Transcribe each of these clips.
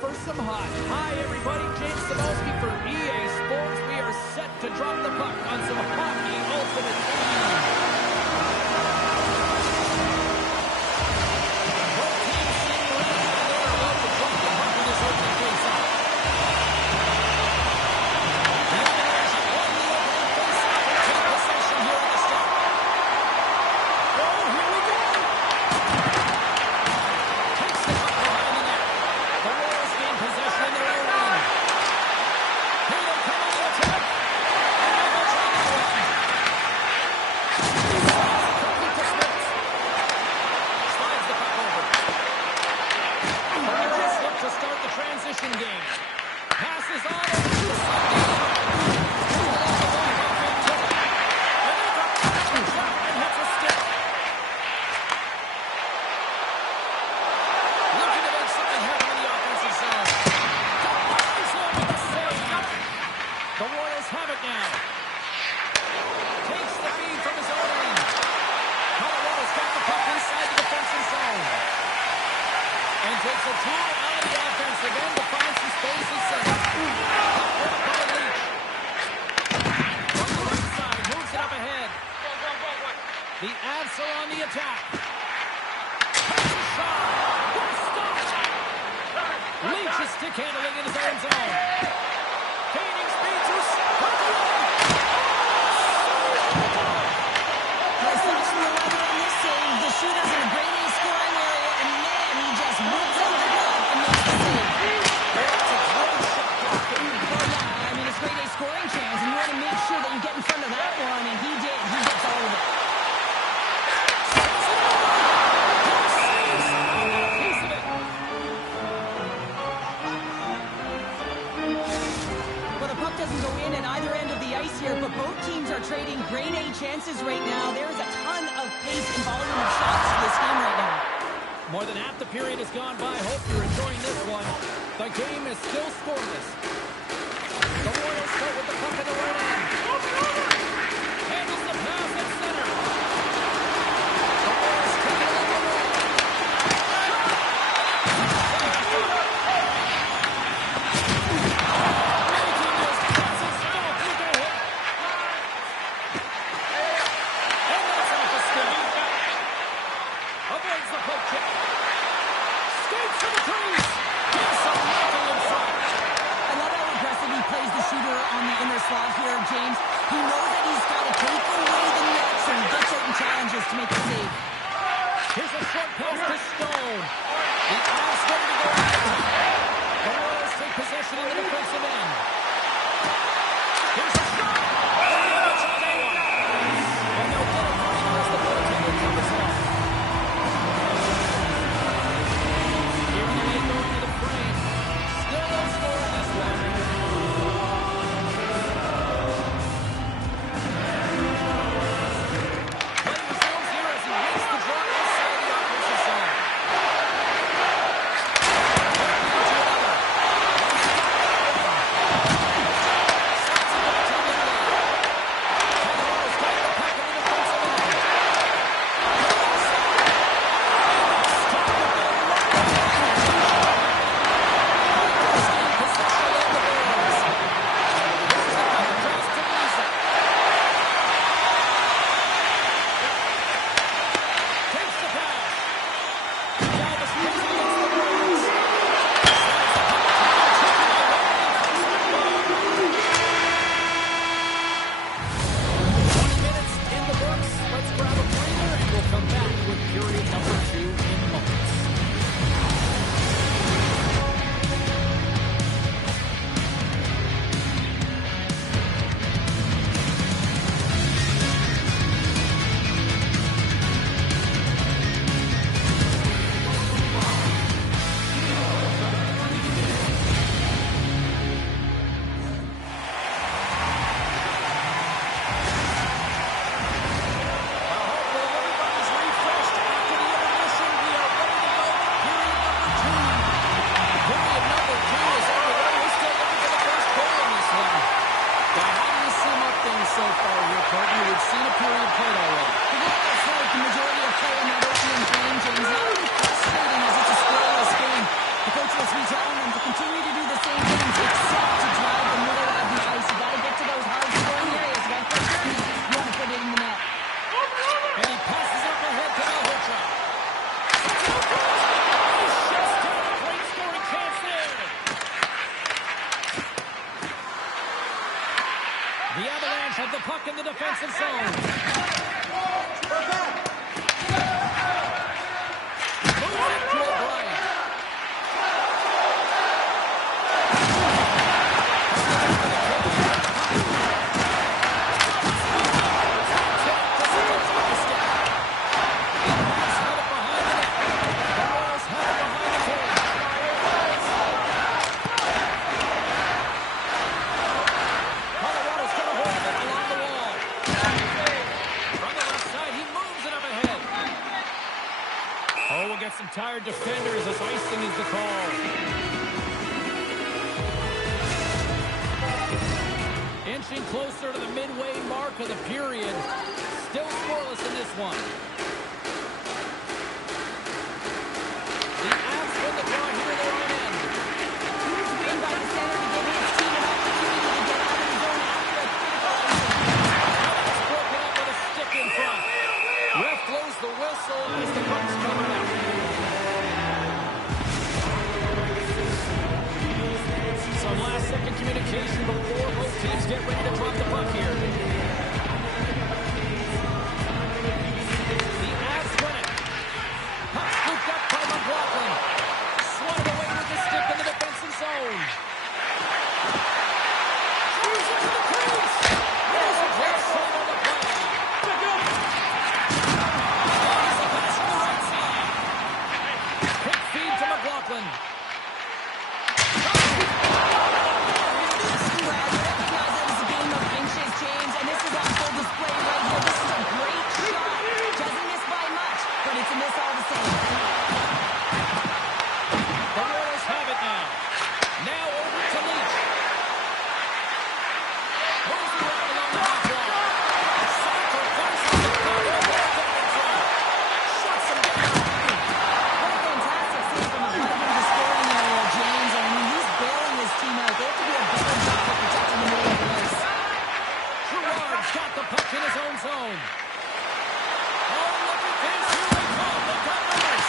for some hot. Hi, everybody. James Cebulski for EA Sports. We are set to drop the puck on some Hockey Ultimate Team. Both teams seem ready, and they're about to drop the puck in this opening face-off. The Avalanche have won the opening face-off and take possession here at the start. Oh, here we go. Takes the puck behind the net. The Royals gain possession in their own end. Here they come on the attack. And they'll try to win. Complete to Smith. Slides the puck over. The Royals look to start the transition game. Passes on over to the side. And hits a stick. Looking to make something happen in the offensive zone. Nice one with the save. The Royals have it now. Takes the feed from his own end. Colorado's got the puck inside the defensive zone. And takes a tool out of the offensive end to find some space in center. Puck right by Leach. On the right side, moves it up ahead. The Avs are on the attack. Takes a shot. What a stop! Leach is stick handling in his own zone. Gaining speed to Nice finish from the line on this save. The shooter's in a grade A scoring area, and man, he just whips out the glove and makes the save. That's a great shot blocking. Well, yeah, I mean, it's grade A scoring chance, and you want to make sure that you get in front of that one, and he did. He gets all of it. Piece of it. Well, the puck doesn't go in at either end of the ice here, but both teams are trading grade A chances right now. There is a ton of pace and volume of shots to this game right now. More than half the period has gone by. Hope you're enjoying this one. The game is still scoreless. The Royals start with the puck at the right end. Handles the pass at center. The Royals take it along the wall. Making this passes off with a hit. And that's off a stick. Avoids the poke check. Skates to the crease. Gets some knuckle inside. I love how aggressive he plays the shooter on the inner slot here, James. He knows that he's got to take away the net, so he gets certain challenges to make the save. Here's a short pass to Stone. The Avs ready to go after. The Royals take possession in the defensive end. Here's a shot. And they'll try that one. And they'll get it free as the goaltender covers it up. Here in the lane going to the frame. Still no score in this one. Playing the zones here as he hits the draw inside the offensive zone. zone. Moves it to O'Brien. Some tired defenders as icing is the call. Inching closer to the midway mark of the period. Still scoreless in this one. The Avs win the draw here in their own end. Huge win by the center to give his team an opportunity to get out of the zone after a critical icing. It's broken up with a stick in front. Ref blows the whistle as the puck's coming out. Some last-second communication before both teams get ready to drop the puck here. The Avs win it. Puck scooped up by McLaughlin. Swatted away with the stick in the defensive zone. Throws it to the crease. There's a great save on the play. There's a pass on the right side. Quick feed to McLaughlin. To miss all the same. The Royals have it now. Now over to Leach. Moves the right along the half wall. Sacrifices the power of the defense. Shuts him down. What a fantastic save from a part of the scoring area, James. I mean, he's bailing his team out. They have to do a better job of protecting the middle of the ice. Gerard's got the puck in his own zone. Oh, look at this. Here they come. They've got numbers.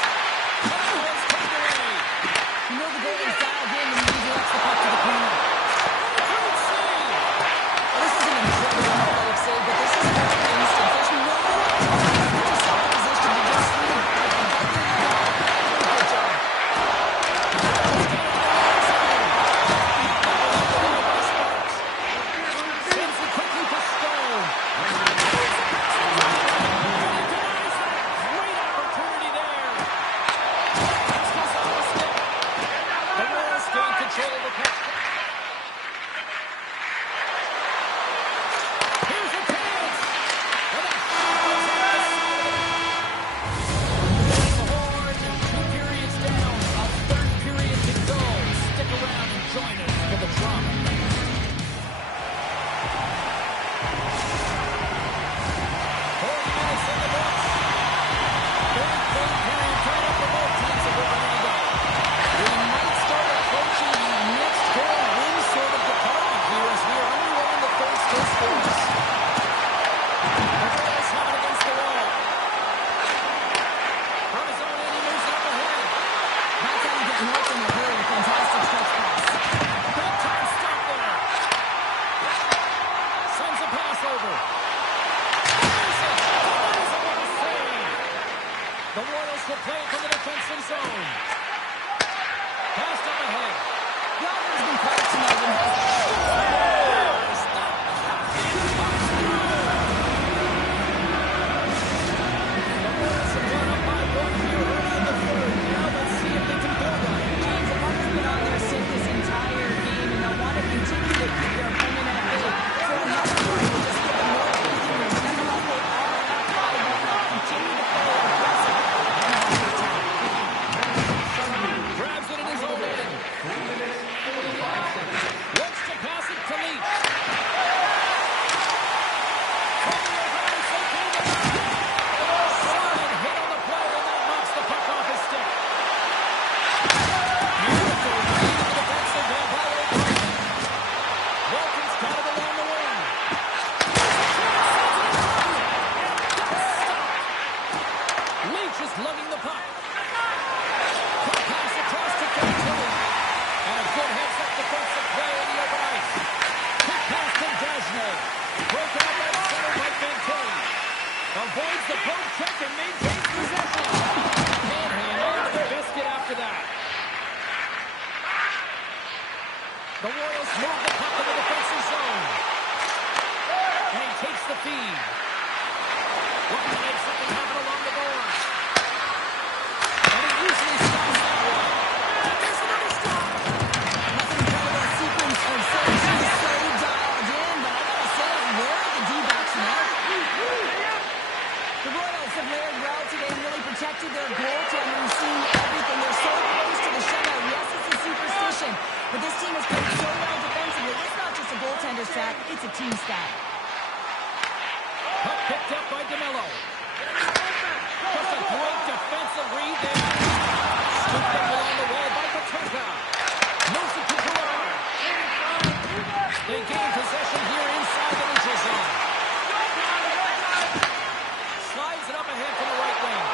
Now it's taken away. You know the goalie's dialed in when he redirects the puck to the corner. Great save. This is an incredible athletic save, but this is a very instant. There's no set position. They just swing. Good job. Sends it quickly to Stone. poke check and maintains possession. Manhandled and the biscuit after that. The Royals move the puck in the defensive zone. And he takes the feed. Looking to make something happen along the boards. And he usually stops that one. There's another stop. Nothing incredible sequence of surgery, so dialed in, but I gotta say, where are the D-backs now? The Royals have layered well today, really protected their goaltender, seeing everything. They're so close to the shutout. Yes, it's a superstition, but this team has played so well defensively. It's not just a goaltender stat, it's a team stat. Puck picked up by DeMello. Just a great defensive read there. Scooped up along the wall by Paterka. Moves it to Couillard. They gain possession here inside the neutral zone. Slides it up ahead from the right wing.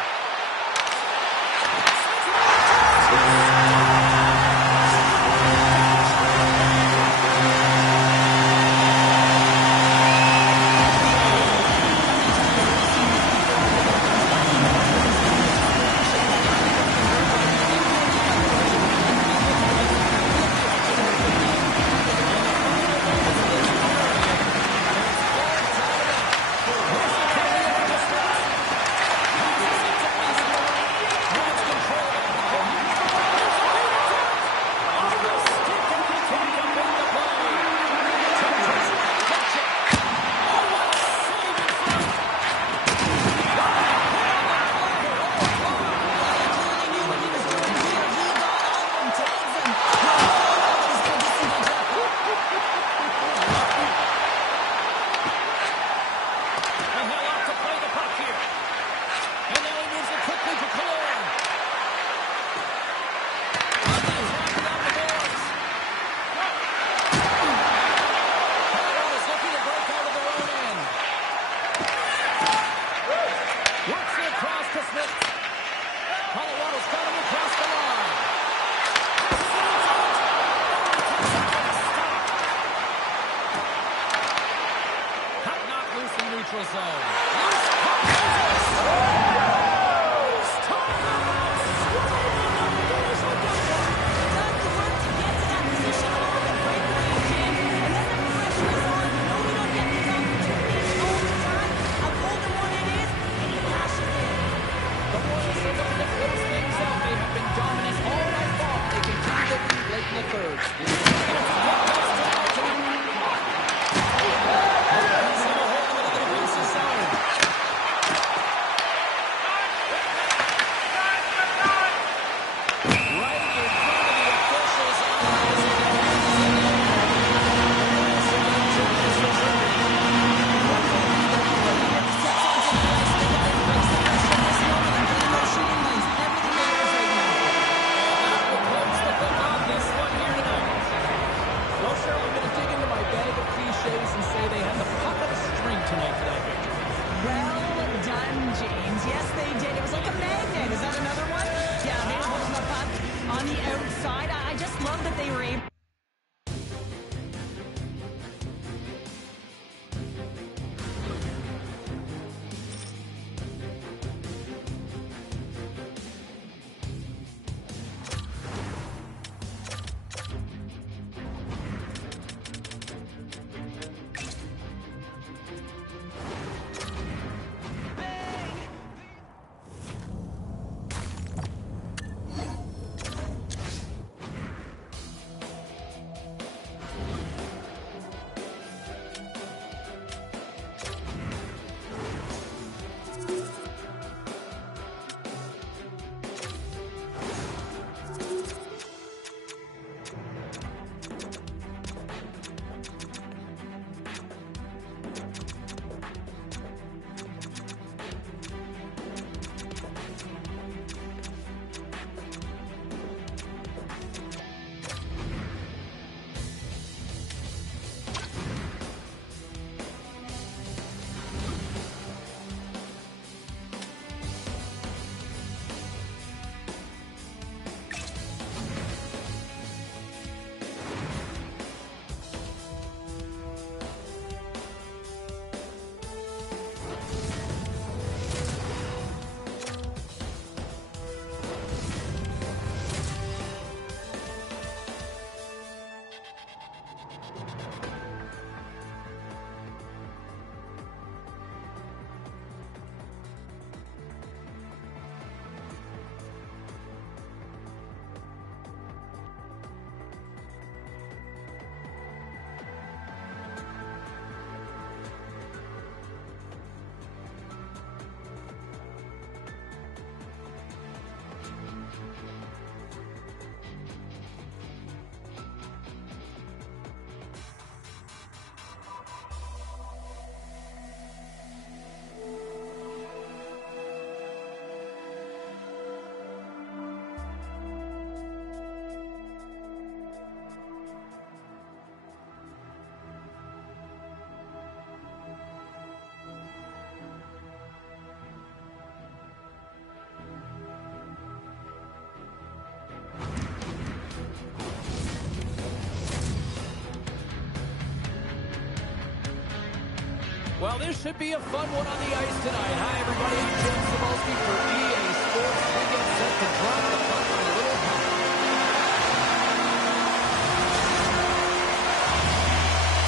Well, this should be a fun one on the ice tonight. Hi, everybody. I'm Jim Cebulski for EA Sports. We get set to drop the puck on a little puck.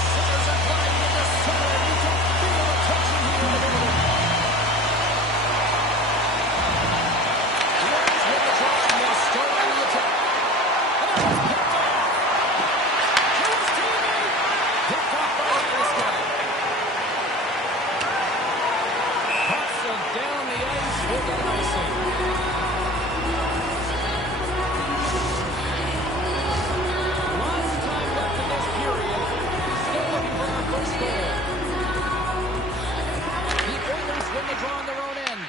Centers are flying in the center. You can feel the tension here in the middle. The Oilers with the draw, and they start on the attack. And that was picked off. To his teammate. Picked off by this guy. Down the ice, we'll get an icing. Lots of time left in this period. Still looking for our first goal. The Oilers win the draw on their own end.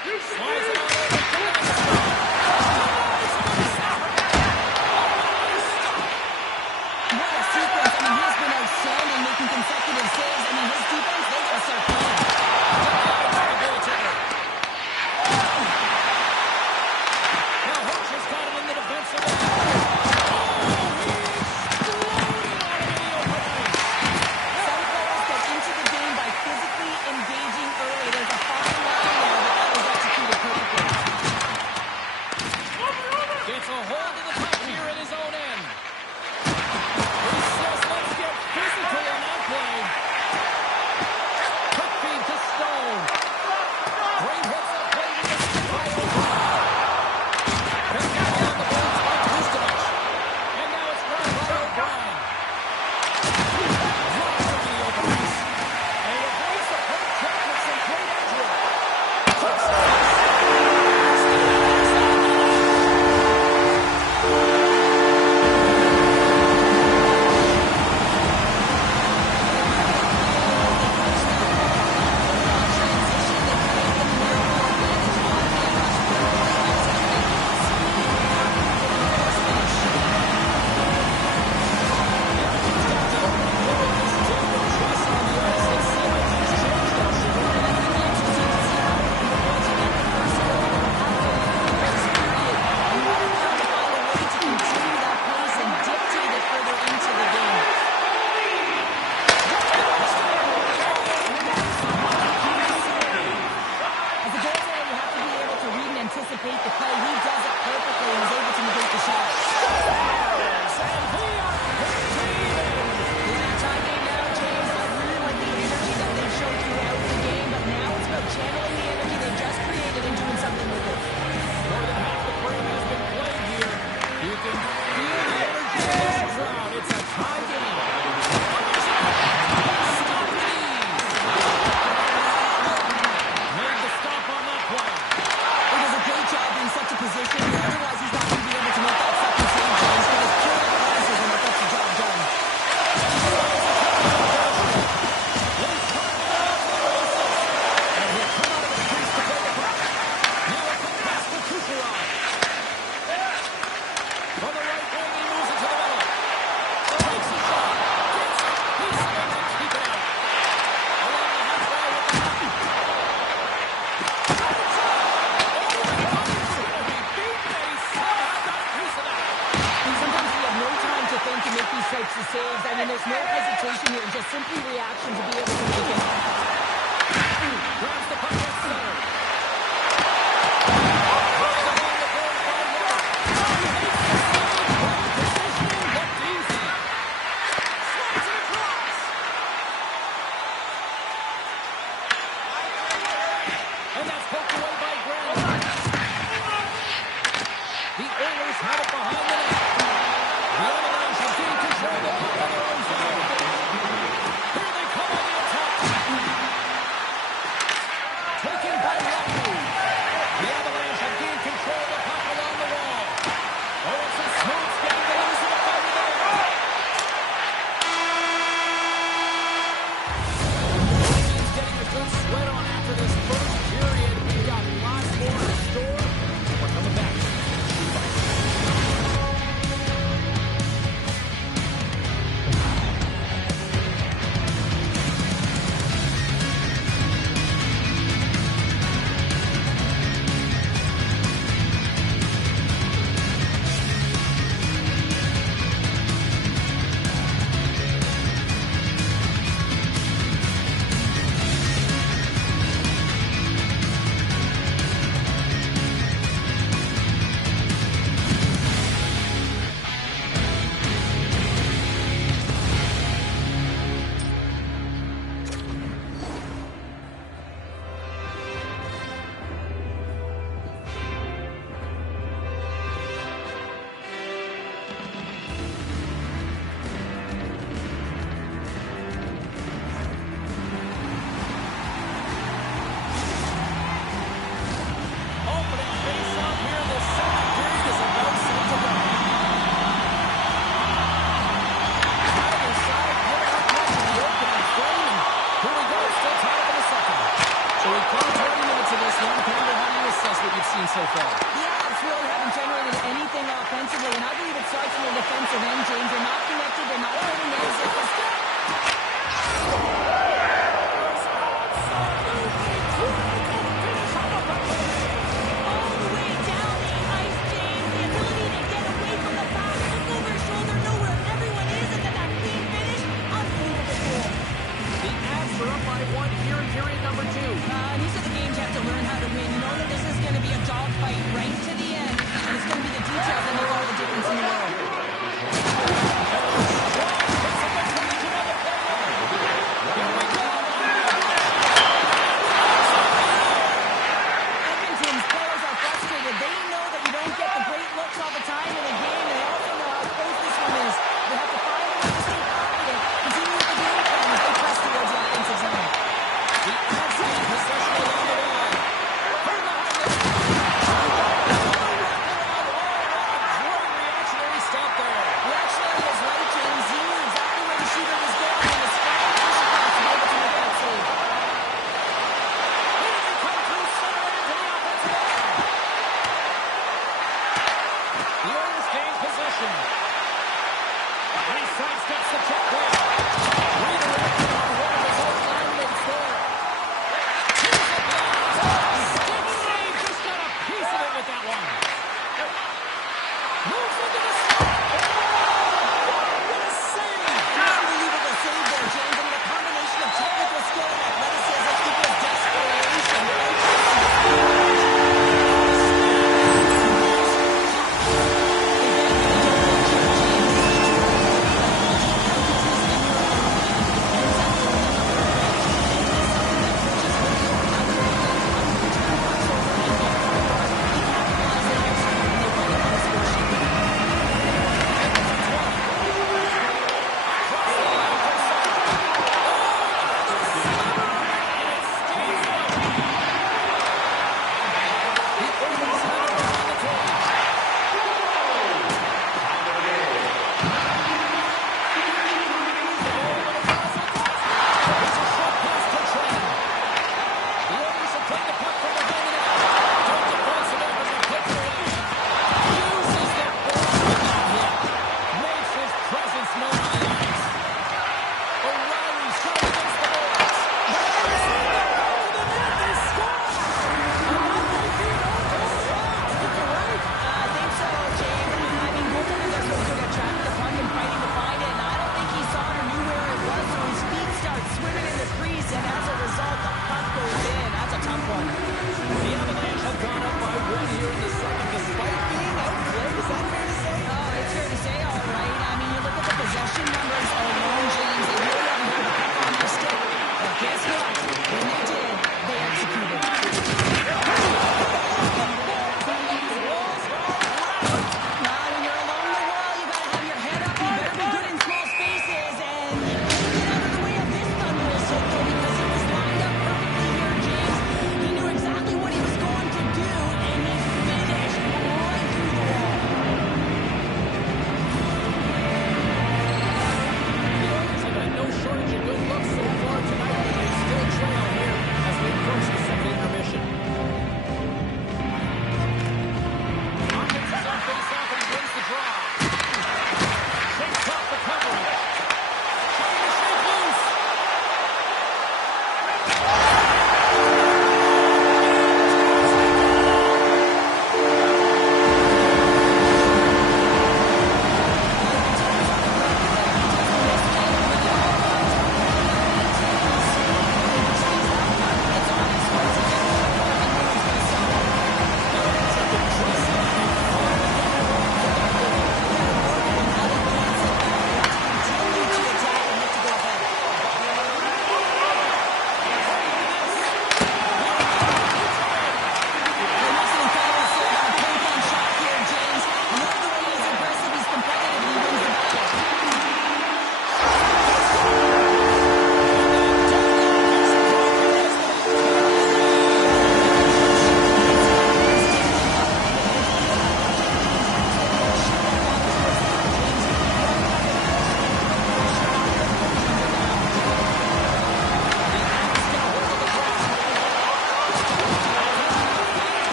Slides it on over to the stop. What a sequence. I mean, he's been outstanding, making consecutive saves. I mean, his defense, they got to start playing. Saves. I mean, there's no hesitation here, just simply reaction to be able to make it. Grabs the puck at center. Looked easy. Slides it across. And that's poked away by Grant. The Oilers have it behind the net. The Avalanche have gained control of the puck on their own zone. Here they come on the attack. we've come 20 minutes of this one. Panda, how do you assess what you've seen so far? The Avs really haven't generated anything offensively, and I believe it starts from the defensive end, James. They're not connected. They're not putting eggs. It's